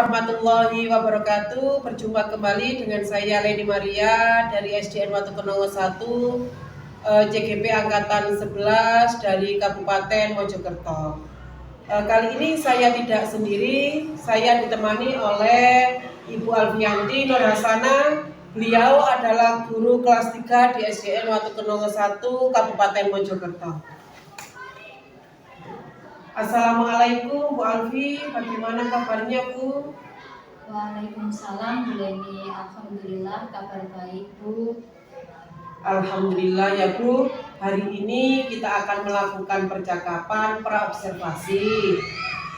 warahmatullahi wabarakatuh. Berjumpa kembali dengan saya Leni Maria dari SDN Watukenongo 1, JGP Angkatan 11 dari Kabupaten Mojokerto. Kali ini saya tidak sendiri, saya ditemani oleh Ibu Alfianti Nur Hasana. Beliau adalah guru kelas 3 di SDN Watukenongo 1, Kabupaten Mojokerto. Assalamualaikum Bu Alfi, bagaimana kabarnya Bu? Waalaikumsalam Bu Leni, alhamdulillah kabar baik Bu. Alhamdulillah ya Bu, hari ini kita akan melakukan percakapan praobservasi.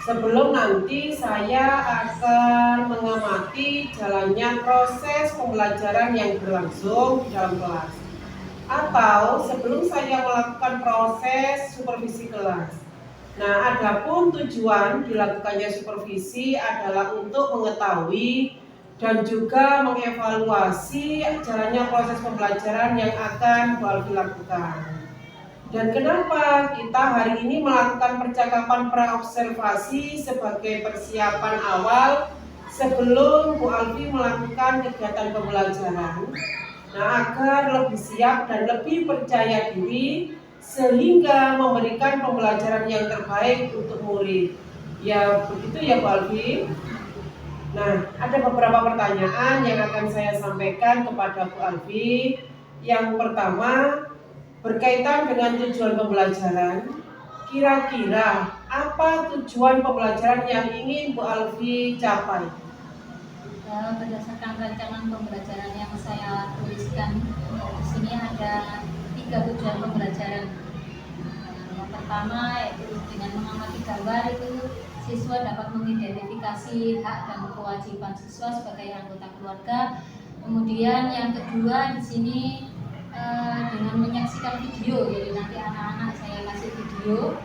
Sebelum nanti saya akan mengamati jalannya proses pembelajaran yang berlangsung di dalam kelas. Atau sebelum saya melakukan proses supervisi kelas. Nah, adapun tujuan dilakukannya supervisi adalah untuk mengetahui dan juga mengevaluasi jalannya proses pembelajaran yang akan Bu Alfi lakukan. Dan kenapa kita hari ini melakukan percakapan praobservasi sebagai persiapan awal sebelum Bu Alfi melakukan kegiatan pembelajaran. Nah, agar lebih siap dan lebih percaya diri sehingga memberikan pembelajaran yang terbaik untuk murid. Ya, begitu ya Bu Alfi. Nah, ada beberapa pertanyaan yang akan saya sampaikan kepada Bu Alfi. Yang pertama, berkaitan dengan tujuan pembelajaran. Kira-kira apa tujuan pembelajaran yang ingin Bu Alfi capai? Berdasarkan rancangan pembelajaran yang saya tuliskan di sini ada 3 tujuan pembelajaran. Yang pertama yaitu dengan mengamati gambar itu siswa dapat mengidentifikasi hak dan kewajiban siswa sebagai anggota keluarga. Kemudian yang kedua di sini dengan menyaksikan video, jadi nanti anak-anak saya kasih video.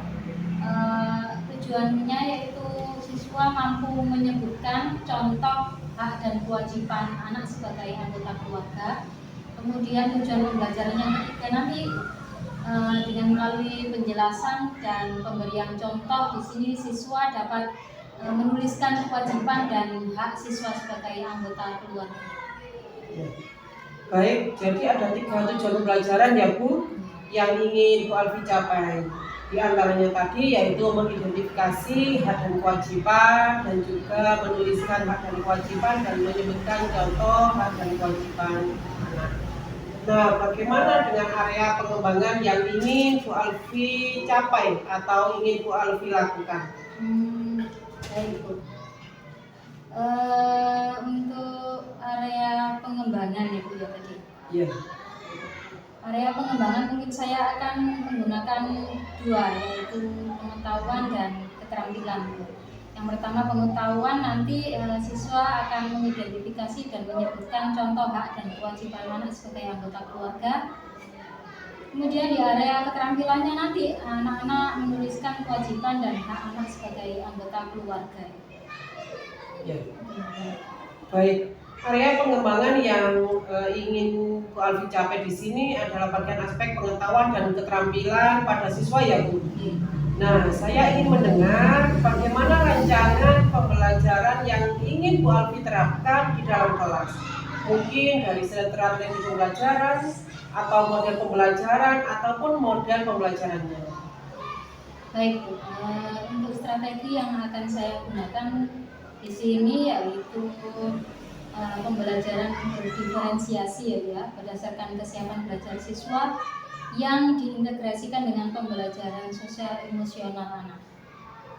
Tujuannya yaitu siswa mampu menyebutkan contoh hak dan kewajiban anak sebagai anggota keluarga. Kemudian tujuan pembelajaran yang ketiga nanti dengan melalui penjelasan dan pemberian contoh di sini siswa dapat menuliskan kewajiban dan hak siswa sebagai anggota keluarga. Baik, jadi ada 3 tujuan pembelajaran ya Bu yang ingin Bu Alfi capai. Di antaranya tadi yaitu mengidentifikasi hak dan kewajiban dan juga menuliskan hak dan kewajiban dan menyebutkan contoh hak dan kewajiban anak. Nah, bagaimana dengan area pengembangan yang ingin Bu Alfi capai atau ingin Bu Alfi lakukan? Baik Bu. Untuk area pengembangan ya Bu ya tadi. Iya. Area pengembangan mungkin saya akan menggunakan 2, yaitu pengetahuan dan keterampilan. Yang pertama pengetahuan, nanti siswa akan mengidentifikasi dan menyebutkan contoh hak dan kewajiban anak sebagai anggota keluarga. Kemudian di area keterampilannya nanti anak-anak menuliskan kewajiban dan hak anak sebagai anggota keluarga. Ya. Baik. Area pengembangan yang ingin Bu Alfi capai di sini adalah bagian aspek pengetahuan dan keterampilan pada siswa ya Bu. Nah, saya ingin mendengar bagaimana rancangan pembelajaran yang ingin Bu Alfi terapkan di dalam kelas. Mungkin dari strategi pembelajaran atau model pembelajaran ataupun model pembelajarannya. Baik Bu, untuk strategi yang akan saya gunakan di sini yaitu pembelajaran berdiferensiasi ya berdasarkan kesiapan belajar siswa yang diintegrasikan dengan pembelajaran sosial emosional anak.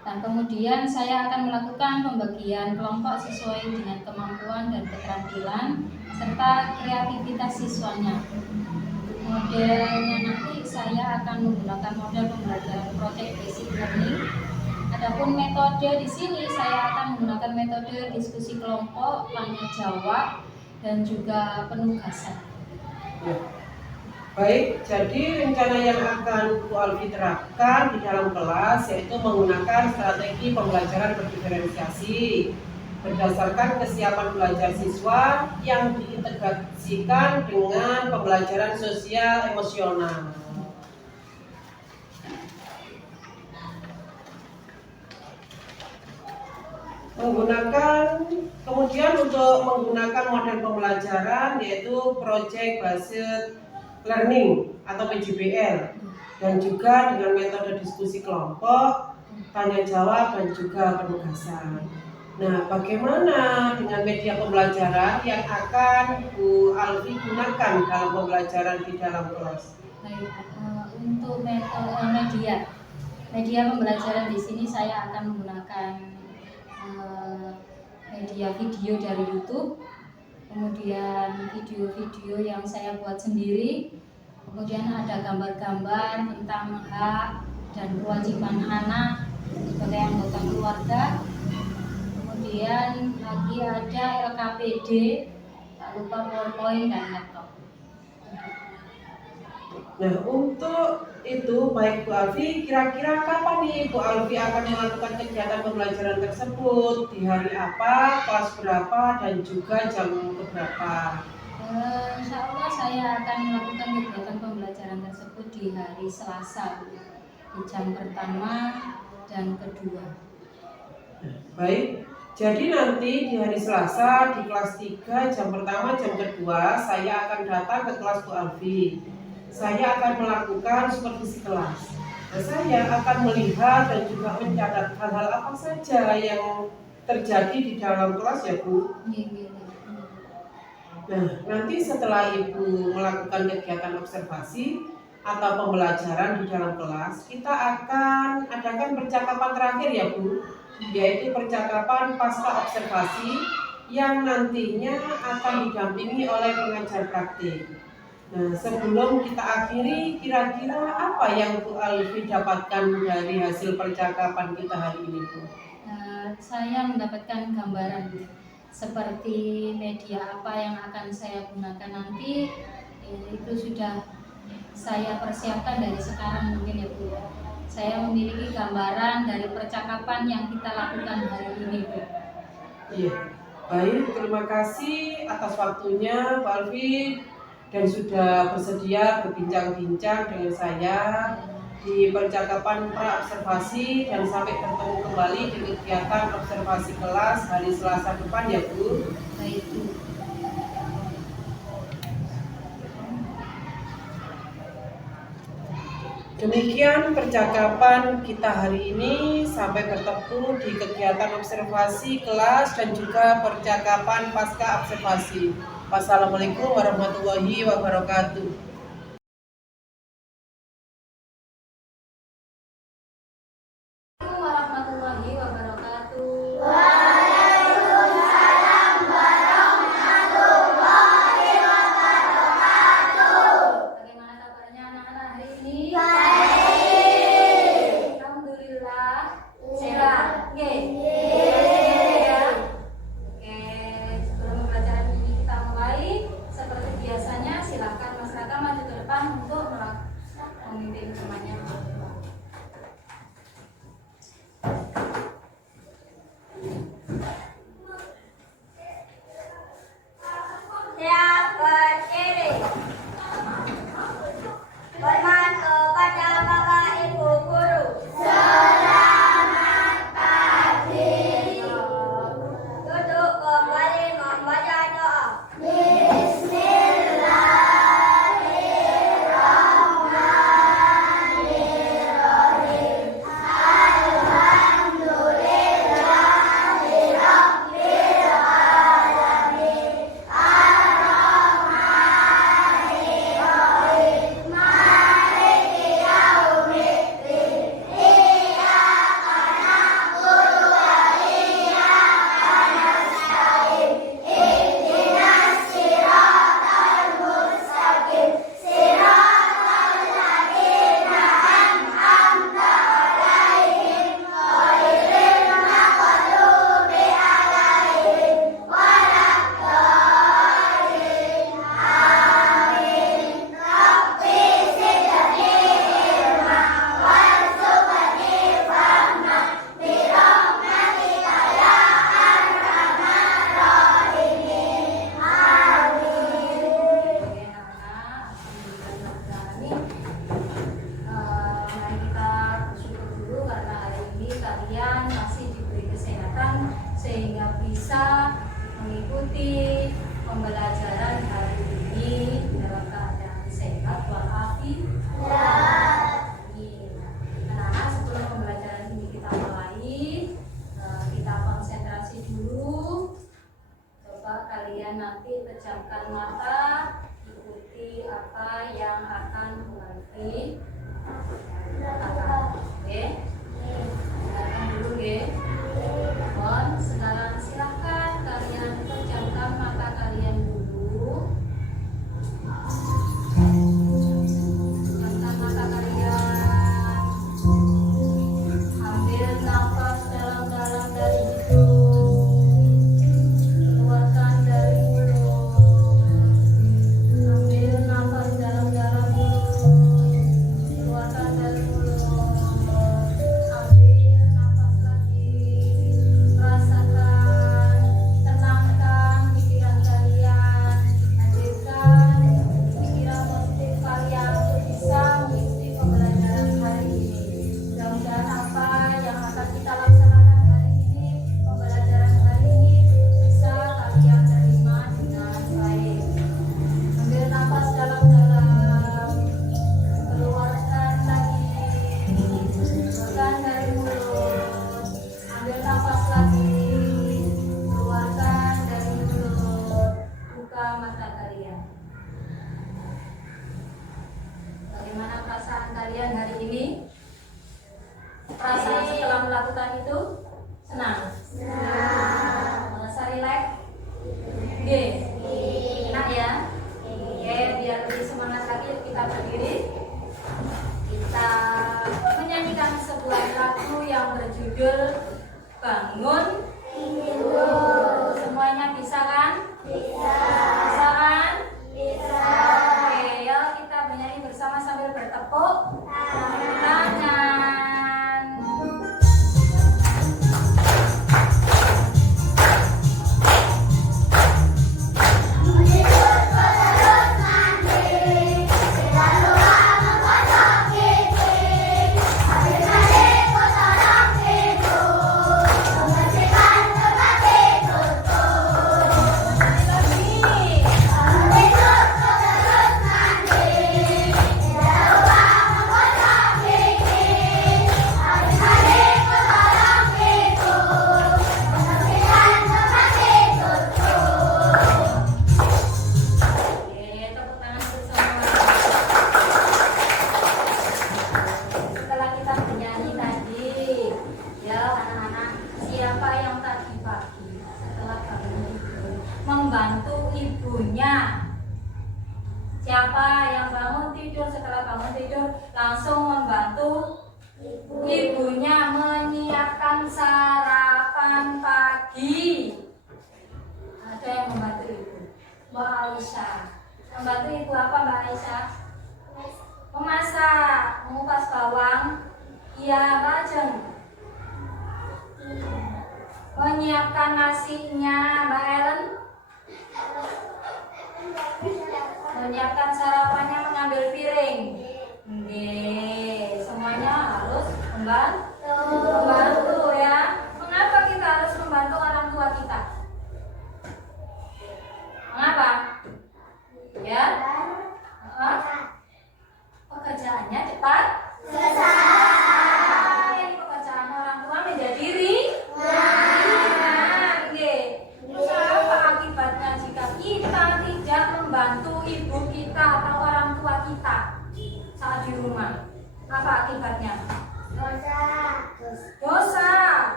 Dan kemudian saya akan melakukan pembagian kelompok sesuai dengan kemampuan dan keterampilan serta kreativitas siswanya. Modelnya nanti saya akan menggunakan model pembelajaran project basic learning. Adapun metode di sini saya akan menggunakan metode diskusi kelompok, tanya jawab, dan juga penugasan. Ya. Baik, jadi rencana yang akan Bu Alfi terapkan di dalam kelas yaitu menggunakan strategi pembelajaran berdiferensiasi berdasarkan kesiapan belajar siswa yang diintegrasikan dengan pembelajaran sosial emosional. Kemudian untuk menggunakan model pembelajaran yaitu Project Based Learning atau PJBL, dan juga dengan metode diskusi kelompok, tanya jawab, dan juga penugasan. Nah, bagaimana dengan media pembelajaran yang akan Bu Alfi gunakan dalam pembelajaran di dalam kelas? Baik, untuk metode media pembelajaran di sini saya akan menggunakan media video dari YouTube, kemudian video-video yang saya buat sendiri, kemudian ada gambar-gambar tentang hak dan kewajiban anak sebagai anggota keluarga, kemudian lagi ada LKPD, tak lupa PowerPoint dan laptop. Nah, untuk itu baik Bu Alfi, kira-kira kapan nih Bu Alfi akan melakukan kegiatan pembelajaran tersebut? Di hari apa, kelas berapa, dan juga jam berapa? Insya Allah saya akan melakukan kegiatan pembelajaran tersebut di hari Selasa, di jam pertama dan kedua. Baik, jadi nanti di hari Selasa di kelas 3 jam pertama, jam kedua saya akan datang ke kelas Bu Alfi. Saya akan melakukan supervisi kelas. Nah, saya akan melihat dan juga mencatat hal-hal apa saja yang terjadi di dalam kelas ya Bu. Nah, nanti setelah Ibu melakukan kegiatan observasi atau pembelajaran di dalam kelas, kita akan adakan percakapan terakhir ya Bu, yaitu percakapan pasca observasi yang nantinya akan didampingi oleh pengajar praktik. Nah, sebelum kita akhiri, kira-kira apa yang Bu Alfi dapatkan dari hasil percakapan kita hari ini, Bu? Saya mendapatkan gambaran seperti media apa yang akan saya gunakan nanti, itu sudah saya persiapkan dari sekarang mungkin ya Bu. Saya memiliki gambaran dari percakapan yang kita lakukan hari ini, Bu. Iya, baik, terima kasih atas waktunya Bu Alfi, dan sudah bersedia berbincang-bincang dengan saya di percakapan pra-observasi, dan sampai bertemu kembali di kegiatan observasi kelas hari Selasa depan ya Bu. Baik Bu. Demikian percakapan kita hari ini, sampai bertemu di kegiatan observasi kelas dan juga percakapan pasca observasi. Wassalamualaikum warahmatullahi wabarakatuh. Warahmatullahi wabarakatuh. Waalaikumsalam warahmatullahi wabarakatuh. Bagaimana kabarnya anak-anak hari ini? Baik. Alhamdulillah. Sehat. Oke. Sebelum pembelajaran ini kita mulai, seperti biasanya silakan masyarakat mata, ikuti apa yang akan nanti katakan. Oke? Dengarkan dulu, oke? Mohon sekarang silahkan kalian pejamkan mata kalian dulu. Pejamkan mata kalian. Ambil nafas dalam-dalam dari hidung, keluarkan dari mulut. Ambil nafas dalam-dalam keluarkan dari mulut. Ambil nafas lagi. Rasakan, tenangkan pikiran kalian. Hadirkan pikiran positif kalian untuk bisa mengikuti pembelajaran hari ini. Mudah-mudahan apa yang akan kita laksanakan hari ini, pembelajaran hari ini, bisa kalian terima dengan baik. Ambil nafas dalam-dalam, keluarkan lagi, keluarkan dari mulut. Ambil nafas lagi, keluarkan dari mulut. Buka mata kalian. Bagaimana perasaan kalian hari ini? Perasaan setelah melakukan itu senang? Merasa rileks? Oke. Enak ya? Oke, biar lebih semangat lagi kita berdiri. Kita menyanyikan sebuah lagu yang berjudul Bangun Tidur. Semuanya bisa kan? Bisa kan? Oke, yuk kita bernyanyi bersama sambil bertepuk tangan. Setelah kita bernyanyi tadi, ya anak-anak, siapa yang tadi pagi setelah bangun tidur membantu ibunya? Siapa yang bangun tidur setelah bangun tidur langsung membantu ibunya menyiapkan sarapan pagi? Ada yang membantu ibu? Mbak Aisyah. Membantu ibu apa Mbak Aisyah? Memasak, mengupas bawang, iya bajeng. Menyiapkan nasinya Mbak Ellen. Menyiapkan sarapannya, mengambil piring. Semuanya harus membantu ya. Mengapa kita harus membantu orang tua kita? Mengapa? Ya? Pekerjaannya cepat selesai. Pekerjaan orang tua menjadi ringan. Apa akibatnya jika kita tidak membantu ibu kita atau orang tua kita saat di rumah? Apa akibatnya? Dosa.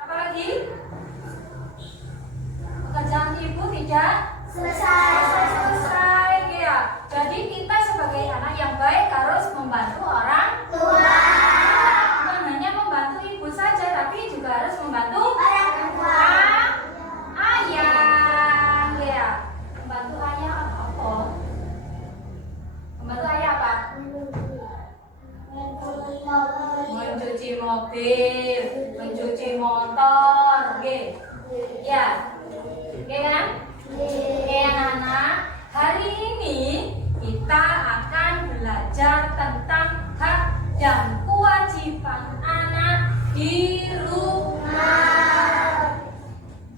Apalagi? Pekerjaan ibu tidak selesai ya. Jadi kita sebagai anak yang baik harus membantu orang tua. Bukan hanya membantu ibu saja, tapi juga harus membantu orang tua. Ayah ya. Membantu ayah apa? Membantu ayah apa? Mencuci mobil, mencuci motor, ya. Oke kan? Oke anak-anak, hari ini kita akan belajar tentang hak dan kewajiban anak di rumah.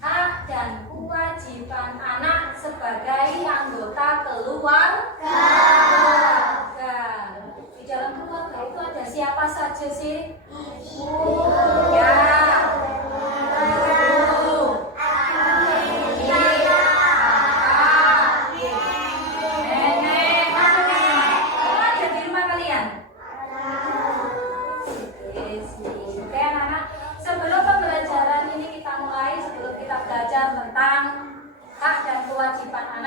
Hak dan kewajiban anak sebagai anggota keluarga. Di dalam keluarga itu ada siapa saja sih? Ya. Ibu,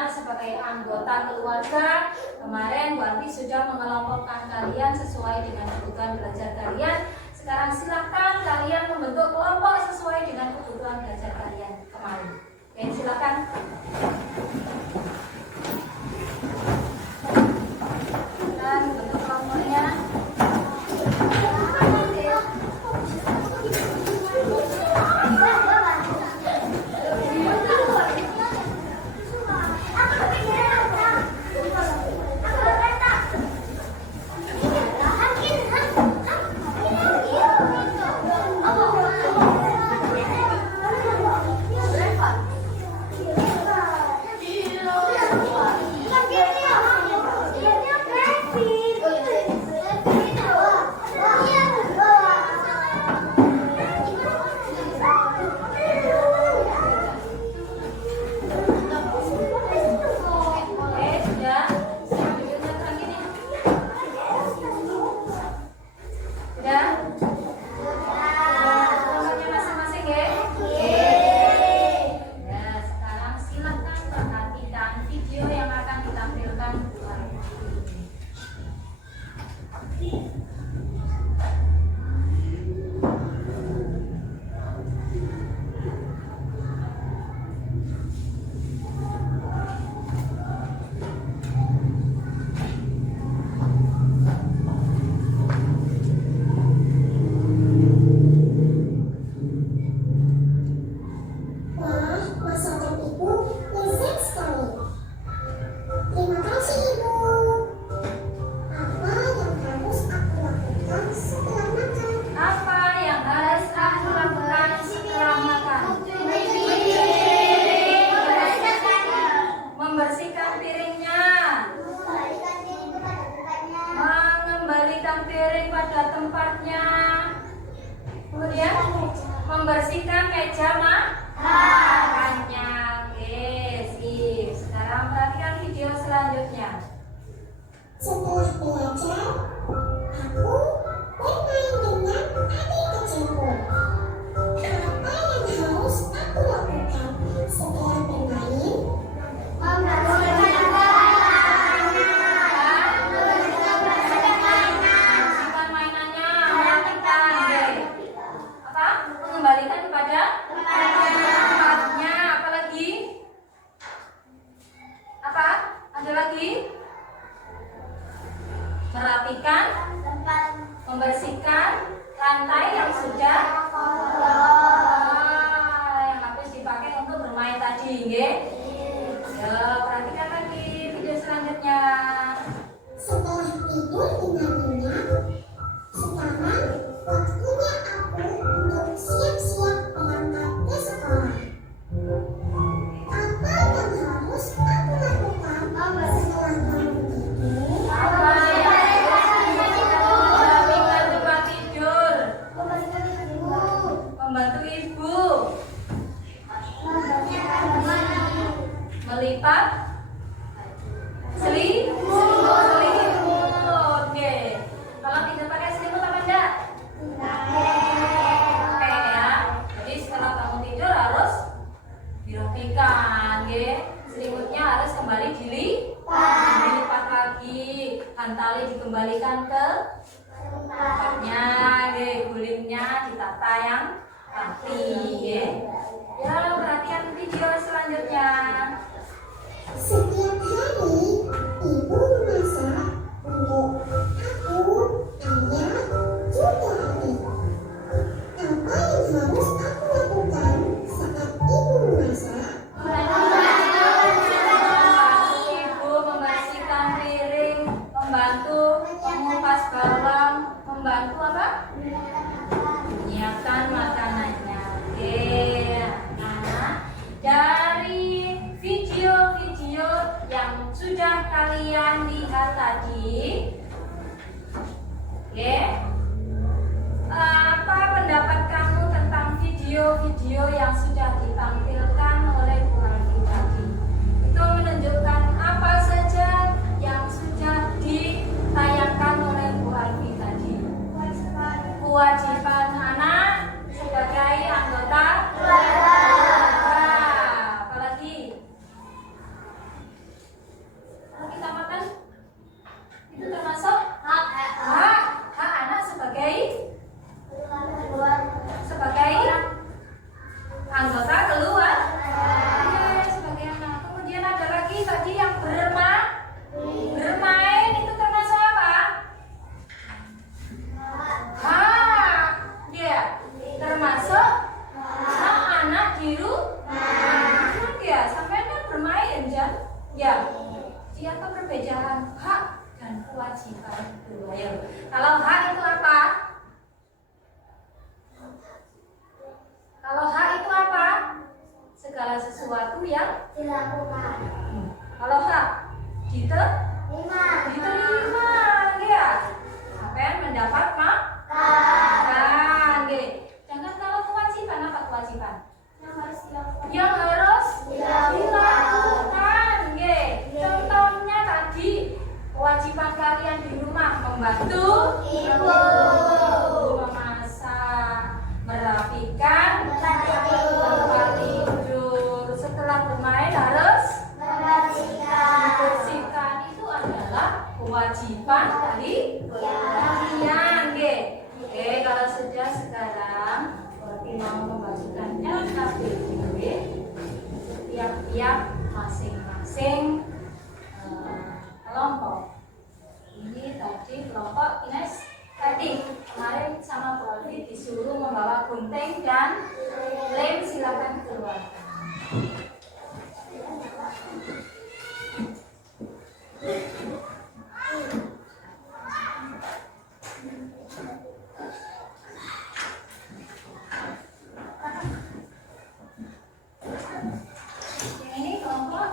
sebagai anggota keluarga. Kemarin Bu Arfi sudah mengelompokkan kalian sesuai dengan kebutuhan belajar kalian. Sekarang silakan kalian membentuk kelompok sesuai dengan kebutuhan belajar kalian kemarin. Oke, silakan. Dan bentuk kelompoknya. Membersihkan meja makannya. Oke, sip. Sekarang perhatikan video selanjutnya. Setelah belajar, aku bermain dengan adik kecilku. Apa yang harus aku lakukan setelah bermain? Mengembalikan kepada tempatnya. Apalagi? Apa? Ada lagi? Merapikan, membersihkan lantai yang sudah yang habis dipakai untuk bermain tadi, nggih? Ya, perhatikan lagi video selanjutnya. Setelah tidur dengan nyenyak, sekarang waktunya aku untuk siap-siap berangkat ke sekolah. Apa yang harus aku lakukan setelah bangun tidur? Apa yang merapikan tempat tidur? Membantu ibu. Melipat selimut. Oke. Kalau tidak pakai selimut apa enggak? Oke ya. Jadi setelah bangun tidur harus dirapikan, nggih. Selimutnya harus kembali dilipat lagi. Tali dikembalikan ke tempatnya, nggih. Gulingnya ditata yang rapi, nggih. Ya, perhatikan video selanjutnya. Setiap hari, ibu memasak untuk aku, ayah, juga adik. Apa yang harus aku lakukan saat ibu memasak? Ibu membersihkan piring, membantu mengupas bawang, membantu apa? Menyiapkan makanannya. Oke. Nah, dari video-video yang sudah kalian lihat tadi, oke, apa pendapat kamu tentang video-video yang sudah ditampilkan oleh Bu Arfi tadi? Itu menunjukkan apa saja yang sudah ditayangkan oleh Bu Arfi tadi. Kewajiban anak sebagai anggota keluarga. Apalagi? Siapa perbedaan hak dan kewajiban itu? Ayo. Kalau hak itu apa? Kalau hak itu apa? Segala sesuatu yang Dilakukan. kalau hak Lima. diterima, ya. Sampai mendapat Kan. makan, jangan kalau kewajiban apa kewajiban? Yang harus dilakukan. Yang harus Dilakukan. Contohnya tadi kewajiban kalian di rumah membantu Ibu. memasak, merapikan Tempat tempat tidur. Setelah bermain harus Membersihkan. membersihkan. Itu adalah kewajiban dari kalian, Oke, kalau sudah sekarang berarti mau membagikan LKPD setiap masing-masing kelompok. Ini tadi kelompok kinestetik. Kemarin sama Bu Alfi disuruh membawa gunting dan lem, silakan keluarkan. Yang ini kelompok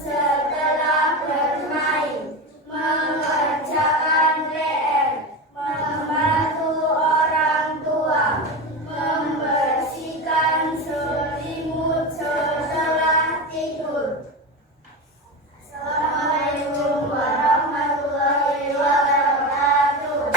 setelah bermain, mengerjakan PR, membantu orang tua, membersihkan selimut setelah tidur. Assalamualaikum warahmatullahi wabarakatuh.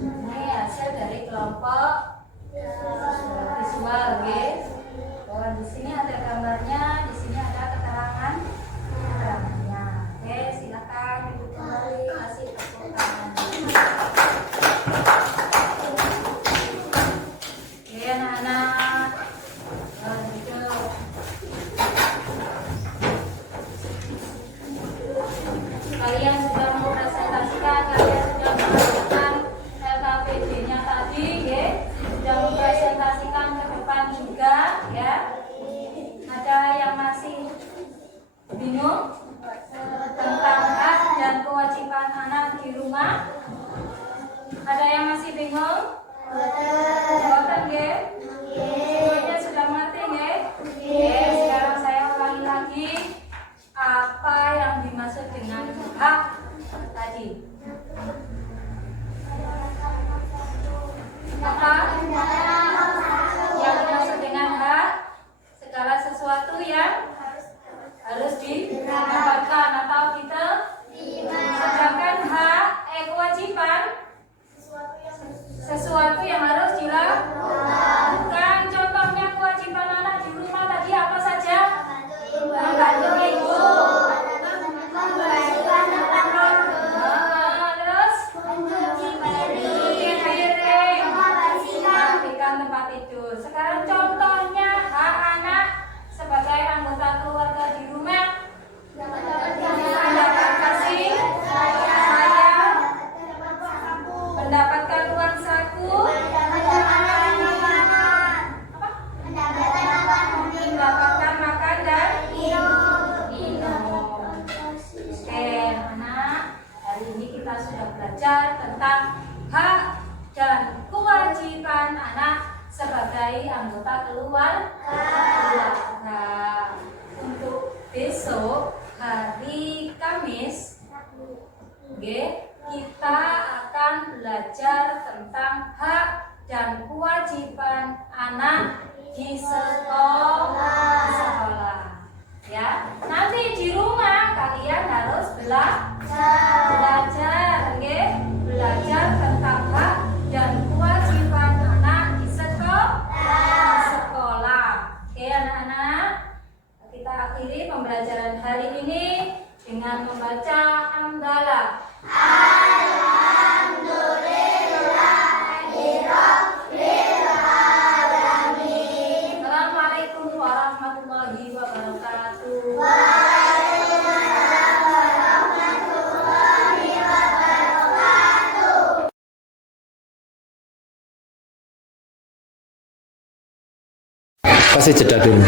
Ini hasil dari kelompok visual, guys. Bahwa di sini ada gambarnya, di sini ada keterangannya. Oke, silakan ibu kembali kasih tepuk tangan. Oke, anak-anak, duduk. Kalian sudah mempresentasikan, kalian sudah melakukan LKPD-nya tadi, ya. Sudah mempresentasikan ke depan juga, ya. Ada yang masih bingung tentang hak dan kewajiban anak di rumah? Ada yang masih bingung? Boten, ya? Semuanya sudah mengerti, ya? Oke, sekarang saya ulangi lagi apa yang dimaksud dengan hak tadi. Apa yang dimaksud dengan hak? Segala sesuatu yang harus didapatkan atau kita. Sedangkan hak kewajiban sesuatu yang harus dilakukan. Contohnya kewajiban anak di rumah tadi apa saja? Membantu ibu, terus mencuci piring, merapikan tempat tidur. Sekarang contohnya hak anak sebagai anggota keluarga di rumah, mendapatkan kasih sayang, mendapatkan uang saku, mendapatkan makan dan minum. Oke, anak, hari ini kita sudah belajar tentang hak dan kewajiban anak sebagai anggota keluarga. Untuk besok hari Kamis, kita akan belajar tentang hak dan kewajiban anak di sekolah. Ya, nanti di rumah kalian harus belajar, belajar tentang hak dan kewajiban anak di sekolah. Oke, anak-anak, kita akhiri pembelajaran hari ini dengan membaca hamdalah. Assalamualaikum warahmatullahi wabarakatuh. Kasih jeda dulu.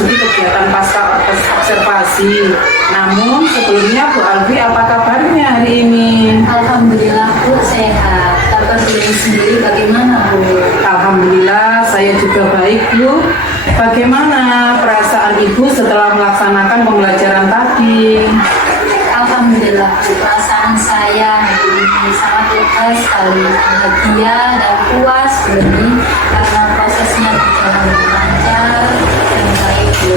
memasuki kegiatan pasca observasi. Namun sebelumnya Bu Alfi, apa kabarnya hari ini? Alhamdulillah Bu, sehat. Kabar diri sendiri bagaimana Bu? Alhamdulillah saya juga baik Bu. Bagaimana perasaan Ibu setelah melaksanakan pembelajaran tadi? Alhamdulillah Bu, perasaan saya hari ini sangat lega sekali, bahagia dan puas Bu ini karena prosesnya berjalan dengan lancar dan baik Bu.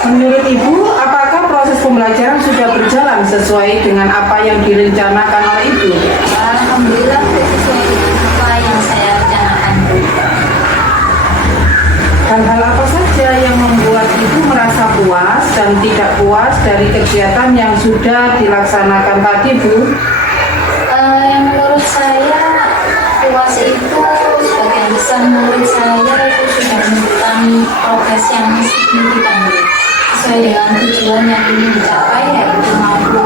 Menurut Ibu, apakah proses pembelajaran sudah berjalan sesuai dengan apa yang direncanakan oleh Ibu? Alhamdulillah Bu, sesuai dengan apa yang saya rencanakan Bu. Hal-hal apa saja yang membuat Ibu merasa puas dan tidak puas dari kegiatan yang sudah dilaksanakan tadi, Bu? Yang menurut saya puas itu sebagian besar menurut saya itu sudah menunjukkan progres yang signifikan Bu. Sesuai dengan tujuan yang ingin dicapai, yaitu mampu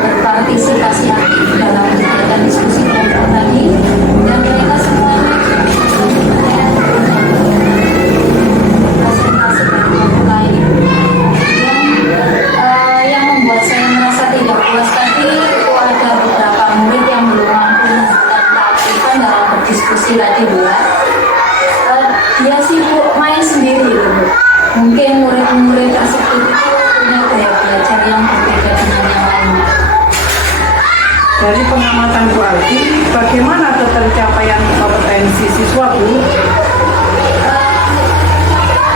berpartisipasi aktif dalam kegiatan diskusi kelompok tadi, dan mereka semuanya presentasi dari kelompok lain. Yang membuat saya merasa tidak puas tadi itu ada beberapa murid yang belum mampu menunjukkan keaktifan dalam berdiskusi tadi Bu. Dia sibuk main sendiri Bu. Mungkin murid-murid tersebut itu punya gaya belajar yang berbeda dengan yang lainnya. Dari pengamatan Bu Alfi, bagaimana ketercapaian kompetensi siswa, Bu?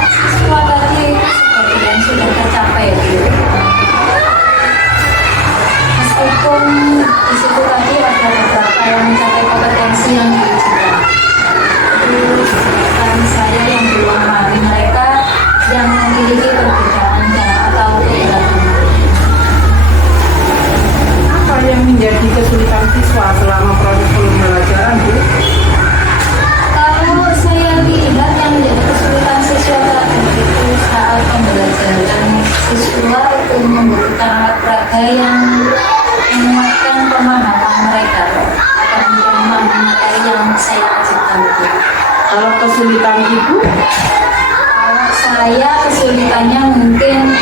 Siswa tadi sebagian sudah tercapai Bu. Meskipun di situ tadi ada beberapa yang mencapai kompetensi yang diujikan. Terus rekan saya yang belum memahami mereka yang memiliki perbedaan atau keberatan. Apa yang menjadi kesulitan siswa selama proses pembelajaran, Bu? Kalau saya lihat yang menjadi kesulitan siswa tadi itu saat pembelajaran siswa itu membutuhkan alat peraga yang menguatkan pemahaman mereka agar memahami materi yang saya ajarkan itu. Kalau kesulitan Ibu, Kalau saya kesulitannya mungkin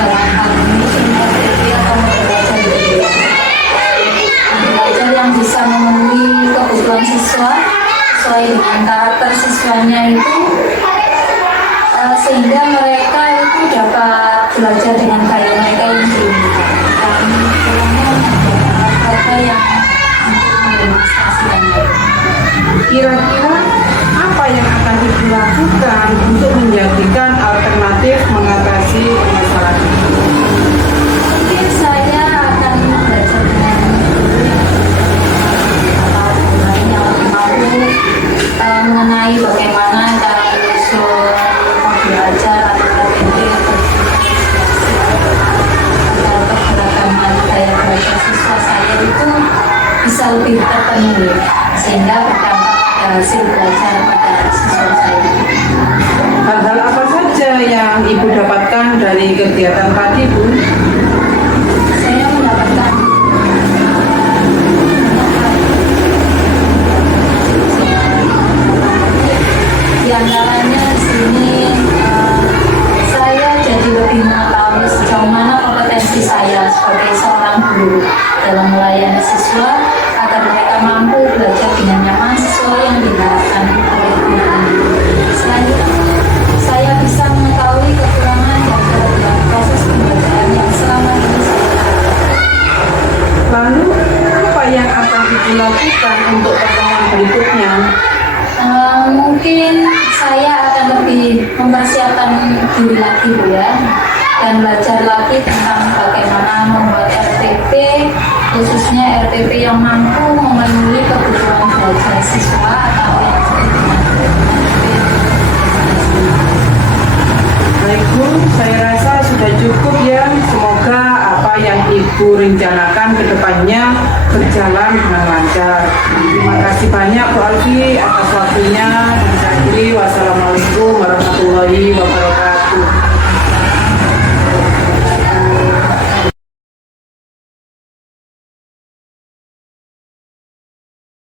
dalam hal ini RTP atau belajar belajar yang bisa memenuhi kebutuhan siswa sesuai dengan karakter siswanya itu, sehingga mereka itu dapat belajar dengan gaya mereka yang diinginkan dan kurangnya mereka yang untuk mendemonstrasikannya. kira-kira apa yang akan Ibu lakukan untuk menjadikan alternatif mengatasi permasalahan ini? Mungkin saya akan belajar dengan lain yang lebih mampu mengenai bagaimana cara menyusun belajar atau RTP agar keberagaman gaya belajar siswa saya itu bisa lebih terpenuhi sehingga berdampak pada hasil belajar pada siswa saya. Hal-hal apa saja yang Ibu dapatkan dari kegiatan tadi, Bu? Saya mendapatkan di antaranya di sini saya jadi lebih mengetahui sejauh mana kompetensi saya sebagai seorang guru dalam melayani siswa agar mereka mampu belajar dengan nyaman sesuai yang diharapkan oleh guru. Selain itu, saya bisa mengetahui kekurangan dan kelebihan proses pembelajaran yang selama ini saya lakukan. Lalu, apa yang akan Ibu lakukan untuk pertemuan berikutnya? Mungkin saya akan lebih mempersiapkan diri lagi Bu ya, dan belajar lagi tentang bagaimana membuat RTP, khususnya RTP yang mampu memenuhi kebutuhan belajar siswa atau yang disebut dengan Baik Bu, saya rasa sudah cukup ya. Semoga apa yang Ibu rencanakan ke depannya berjalan dengan lancar. Terima kasih banyak Bu Alfi atas waktunya. Wassalamualaikum warahmatullahi wabarakatuh.